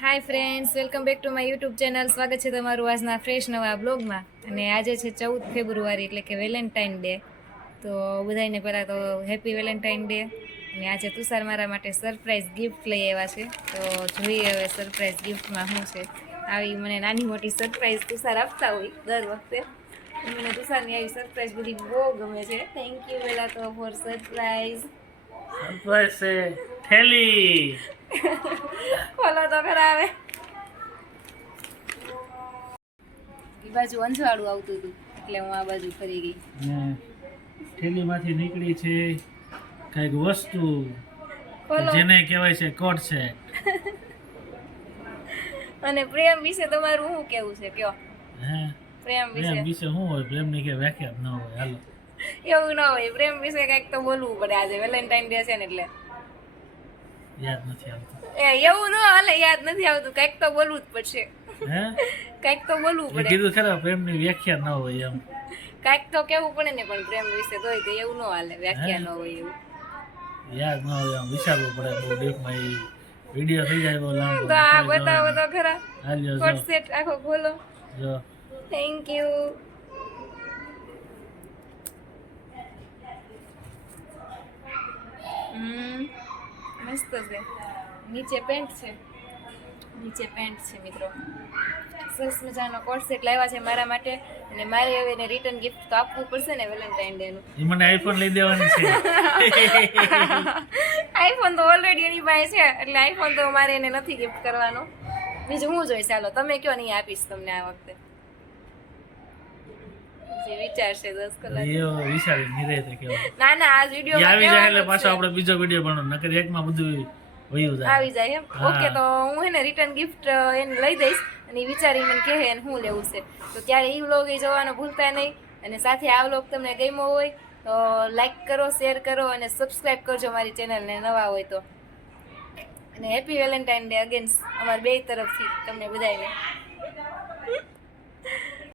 Hi friends, welcome back to my YouTube channel. સ્વાગત છે તમારું આજના ફ્રેશ નવા બ્લોગમાં. અને આજે છે 14 ફેબ્રુઆરી એટલે કે વેલેન્ટાઇન ડે. તો બધાને પહેલાં તો હેપી વેલેન્ટાઇન ડે. અને આજે તુષાર મારા માટે સરપ્રાઈઝ ગિફ્ટ લઈ આવ્યા છે. તો જોઈએ હવે સરપ્રાઈઝ ગિફ્ટમાં શું છે. આવી મને નાની મોટી સરપ્રાઈઝ તુષાર આપતા હોય દર વખતે. મને તુષારની આવી સરપ્રાઈઝ બધી બહુ ગમે છે. થેન્ક યુ પહેલાં તો ફોર સરપ્રાઈઝ. સરપ્રાઈઝ છે થેલી. ખોલો તો ખરા હવે. એ બાજુ અંજવાળું આવતું હતું એટલે હું આ બાજુ ફરી ગઈ. થેલીમાંથી નીકળી છે કઈક વસ્તુ ખોલો. જેને કહેવાય છે કોટ છે. અને પ્રેમ વિશે તમારું શું કેવું છે કયો? હે પ્રેમ પ્રેમ વિશે વિશે શું હોય? પ્રેમની કે વ્યાખ્યા ન હોય. હાલો એવું ન હોય. પ્રેમ વિશે કંઈક તો બોલવું પડે. આજે વેલેન્ટાઇન ડે છે ને એટલે યાદ નથી આવતું. એવું ન હાલે. યાદ નથી આવતું. કંઈક તો બોલવું જ પડશે. હે કંઈક તો બોલવું એ પડે. કીધું ખરા પ્રેમની વ્યાખ્યા ન હોય એમ. કંઈક તો કેવું પડે ને. પણ પ્રેમ વિશે તોય તો એવું ન હાલે. વ્યાખ્યા ન હોય એવું. યાદ ન હોય એમ વિચારવું પડે બહુ ડીપમાં. એ વિડીયો થઈ જાય બહુ લાંબો. તો આ બતાવો તો ખરા. હાલ્યો કોટ જો સેટ આખો ખોલો. જો થેન્ક યુ. મસ્ત છે. નીચે પેન્ટ છે. નીચે પેન્ટ છે મિત્રો. સરસ મજાનો કોટ સેટ લાવ્યા છે મારા માટે. અને મારે હવે એને રિટર્ન ગિફ્ટ તો આપવું પડશે ને વેલેન્ટાઇન ડે નું. એ મને આઈફોન લઈ દેવાની છે. આઈફોન તો ઓલરેડી એની પાસે છે એટલે આઈફોન તો મારે એને નથી ગિફ્ટ કરવાનો. બીજું હું જોઈશ. ચાલો તમે કયો, નહીં આપીશ તમને આ વખતે. જે વિચારશે 10 કલાક. એ વિચારી નિરેતે કેવો ના ના, આ વિડીયો આવી જાય એટલે પાછો આપણે બીજો વિડીયો બનાવો. નકર એકમાં બધું વયું જાય. આવી જાય એમ. ઓકે, તો હું એને રિટર્ન ગિફ્ટ એને લઈ દઈશ. અને ઈ વિચારી મને કહે એને શું લેવું છે. તો ત્યારે એ વ્લોગ એ જોવાનો ભૂલતા નહીં. અને સાથે આ વ્લોગ તમને ગમ્યો હોય તો લાઈક કરો, શેર કરો અને સબસ્ક્રાઈબ કરજો મારી ચેનલને નવા હોય તો. અને હેપી વેલેન્ટાઇન ડે અગેન અમારા બે તરફથી તમને બધાને.